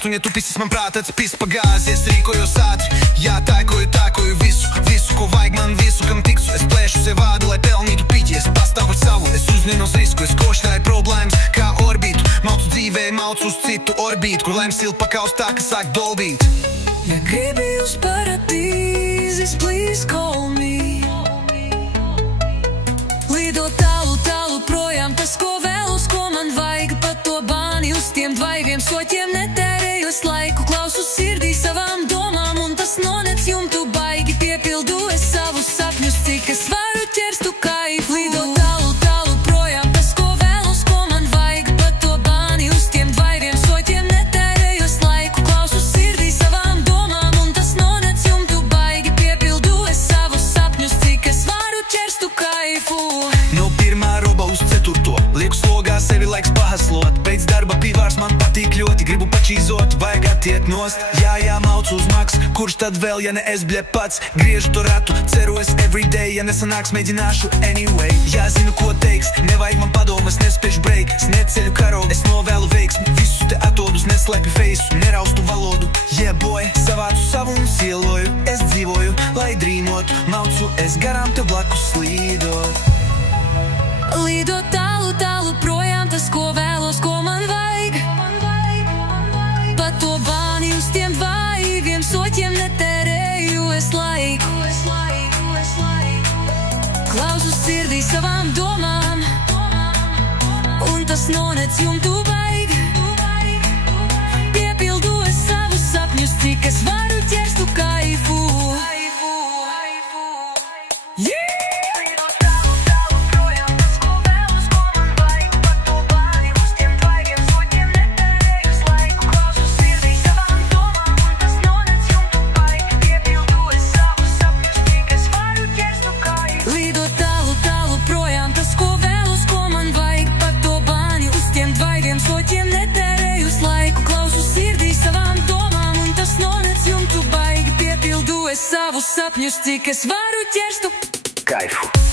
stāstu, un ja tu pisis man prātā, tad pis pagāzi. Es rīkojos ātri, jā, tākoju visu, ko vajag man, visu, kam tiksu. Es plēšu sev vārdu, lai pelnītu piķi. Es pastāvu ar savu, es uzņemos risku, es košļāju problēmas kā orbītu. Maucu dzīvē, maucu uz citu orbītu, kur lēm silpa kaus tā, ka sāk dolbīt. Ja gribi uz paradīzes, please call me. Lido tālu, tālu projām, tas, ko vēlos, ko man vajag. Pa to bāni uz tiem dvaigiem soķiem netērējos laiku. Klausu sirdī savām domām, un tas nonec jumtu baigi. Piepildu es savus sapņus, cik es varu ķerstu kaifu. Lido tālu, tālu projām, tas, ko vēlos, ko man vajag. Pa to bāni uz tiem dvaigiem soķiem netērējos laiku. Klausu sirdī savām domām, un tas nonec jumtu baigi. Piepildu es savus sapņus, cik es varu ķerstu kaifu. No pirmā roba uz ceturto, lieku slogā sevi laiks pahaslot. Beidz darba pīvārs man patīk ļoti, gribu pačīzot, vajag attiet nost. Jā, maucu uz maks, kurš tad vēl, ja ne es bļe pats. Griežu to ratu, ceru es everyday, ja nesanāks, mēģināšu anyway. Jā, zinu, ko teiks, nevajag man padomas, nespiešu break. Es neceļu karogu, es novēlu veiksmi, visus te atodus, neslēpi feisu, neraustu valodu. Yeah boy, savācu savu un sieloju, es dzīvoju, lai drīmot. Maucu es garām te blakus slīdot. Lido tālu, tālu projām, tas, ko vēlos, ko man vajag. Pa to bāni uz tiem vaiviem soķiem netērēju es laiku. Klausu sirdī savām domām, un tas nonec jumtu baigi. Piepildu es savus sapņus, cik es varu ķerstu kaifu. Soķiem netērējus laiku, klausu sirdī savām domām, un tas nonec jumtu baigi. Piepildu es savus sapņus, cik es varu ķerstu Kaifu.